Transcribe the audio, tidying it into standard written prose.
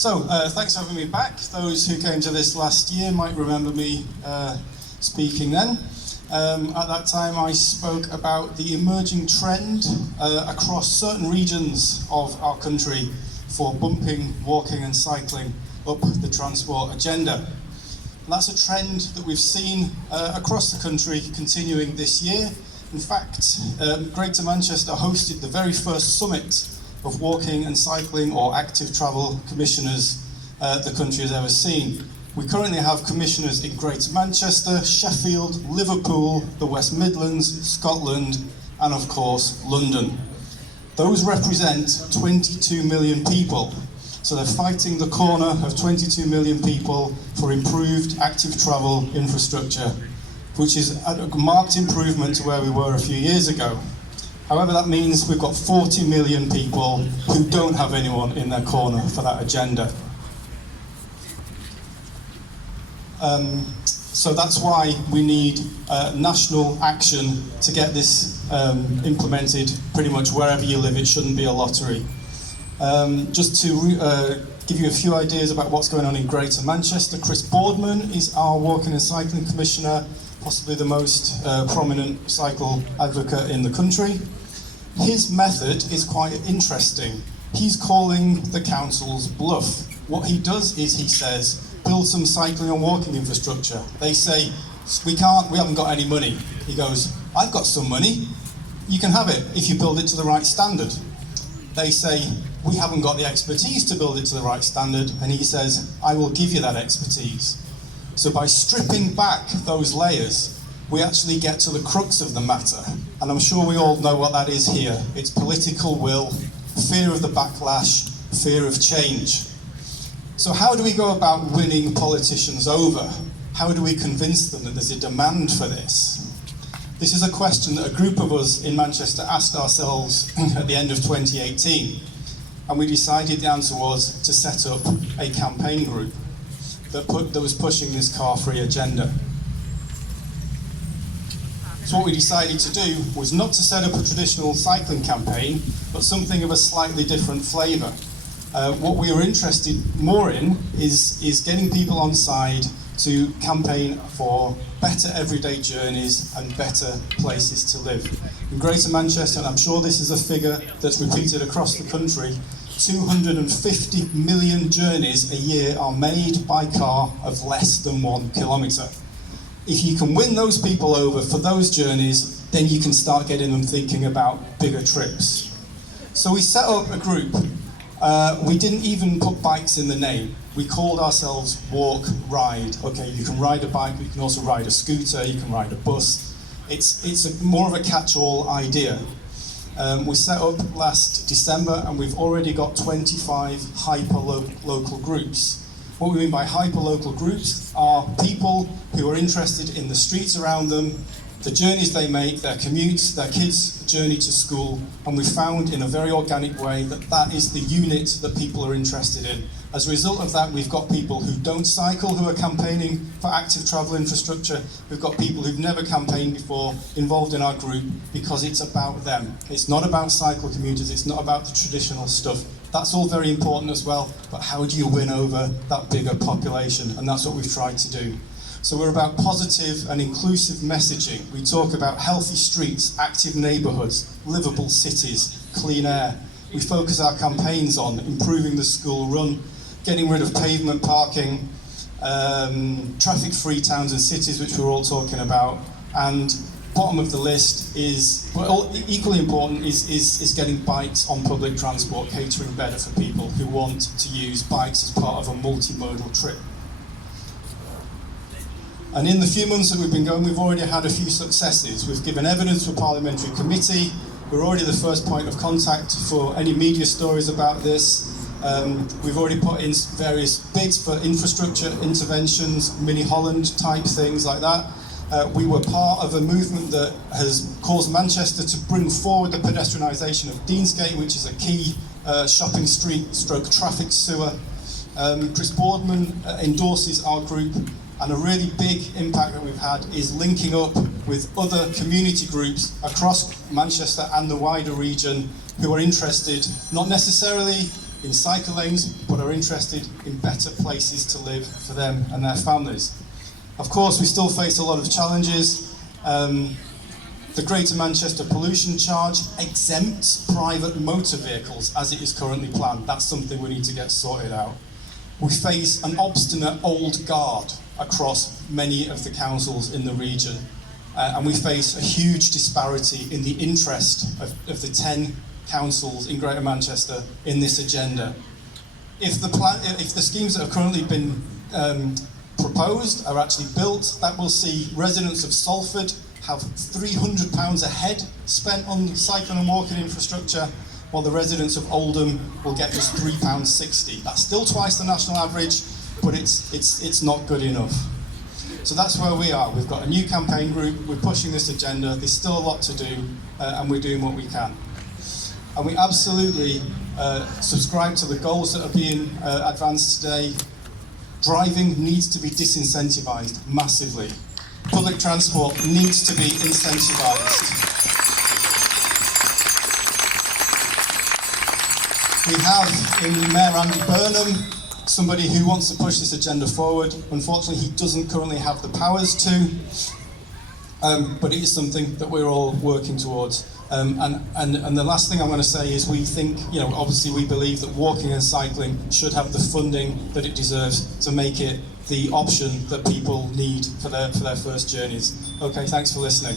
Thanks for having me back. Those who came to this last year might remember me speaking then. At that time I spoke about the emerging trend across certain regions of our country for bumping, walking and cycling up the transport agenda. And that's a trend that we've seen across the country continuing this year. In fact, Greater Manchester hosted the very first summit of walking and cycling or active travel commissioners the country has ever seen. We currently have commissioners in Greater Manchester, Sheffield, Liverpool, the West Midlands, Scotland, and of course, London. Those represent 22 million people. So they're fighting the corner of 22 million people for improved active travel infrastructure, which is a marked improvement to where we were a few years ago. However, that means we've got 40 million people who don't have anyone in their corner for that agenda. So that's why we need national action to get this implemented pretty much wherever you live. It shouldn't be a lottery. Just to give you a few ideas about what's going on in Greater Manchester, Chris Boardman is our Walking and Cycling Commissioner, possibly the most prominent cycle advocate in the country. His method is quite interesting. He's calling the council's bluff. What he does is he says, build some cycling and walking infrastructure. They say, we haven't got any money. He goes, I've got some money. You can have it if you build it to the right standard. They say, we haven't got the expertise to build it to the right standard. And he says, I will give you that expertise. So by stripping back those layers, we actually get to the crux of the matter. And I'm sure we all know what that is here. It's political will, fear of the backlash, fear of change. So how do we go about winning politicians over? How do we convince them that there's a demand for this? This is a question that a group of us in Manchester asked ourselves at the end of 2018. And we decided the answer was to set up a campaign group that was pushing this car-free agenda. So what we decided to do was not to set up a traditional cycling campaign, but something of a slightly different flavour. What we were interested more in is getting people on side to campaign for better everyday journeys and better places to live. In Greater Manchester, and I'm sure this is a figure that's repeated across the country, 250 million journeys a year are made by car of less than 1 kilometre. If you can win those people over for those journeys, then you can start getting them thinking about bigger trips. So we set up a group. We didn't even put bikes in the name. We called ourselves WalkRide. Okay, you can ride a bike, but you can also ride a scooter, you can ride a bus. It's more of a catch-all idea. We set up last December and we've already got 25 hyper-local groups. What we mean by hyper-local groups are people who are interested in the streets around them, the journeys they make, their commutes, their kids' journey to school, and we found in a very organic way that that is the unit that people are interested in. As a result of that, we've got people who don't cycle who are campaigning for active travel infrastructure. We've got people who've never campaigned before involved in our group because it's about them. It's not about cycle commuters, it's not about the traditional stuff. That's all very important as well, but how do you win over that bigger population? And that's what we've tried to do. So we're about positive and inclusive messaging. We talk about healthy streets, active neighbourhoods, livable cities, clean air. We focus our campaigns on improving the school run, getting rid of pavement parking, traffic-free towns and cities, which we're all talking about, and bottom of the list is, well, equally important, is getting bikes on public transport, catering better for people who want to use bikes as part of a multimodal trip. And in the few months that we've been going, we've already had a few successes. We've given evidence for Parliamentary Committee. We're already the first point of contact for any media stories about this. We've already put in various bids for infrastructure interventions, mini Holland type things like that. We were part of a movement that has caused Manchester to bring forward the pedestrianisation of Deansgate, which is a key shopping street stroke traffic sewer. Chris Boardman endorses our group, and a really big impact that we've had is linking up with other community groups across Manchester and the wider region who are interested, not necessarily in cycle lanes, but are interested in better places to live for them and their families. Of course, we still face a lot of challenges. The Greater Manchester pollution charge exempts private motor vehicles as it is currently planned. That's something we need to get sorted out. We face an obstinate old guard across many of the councils in the region. And we face a huge disparity in the interest of the 10 councils in Greater Manchester in this agenda. If the schemes that have currently been proposed are actually built, that will see residents of Salford have £300 a head spent on cycling and walking infrastructure, while the residents of Oldham will get just £3.60. That's still twice the national average, but it's not good enough. So that's where we are. We've got a new campaign group, we're pushing this agenda, there's still a lot to do, and we're doing what we can. And we absolutely subscribe to the goals that are being advanced today. Driving needs to be disincentivised massively. Public transport needs to be incentivised. We have in Mayor Andy Burnham somebody who wants to push this agenda forward. Unfortunately, he doesn't currently have the powers to, but it is something that we're all working towards. And the last thing I'm going to say is we think, obviously we believe that walking and cycling should have the funding that it deserves to make it the option that people need for their first journeys. Okay, thanks for listening.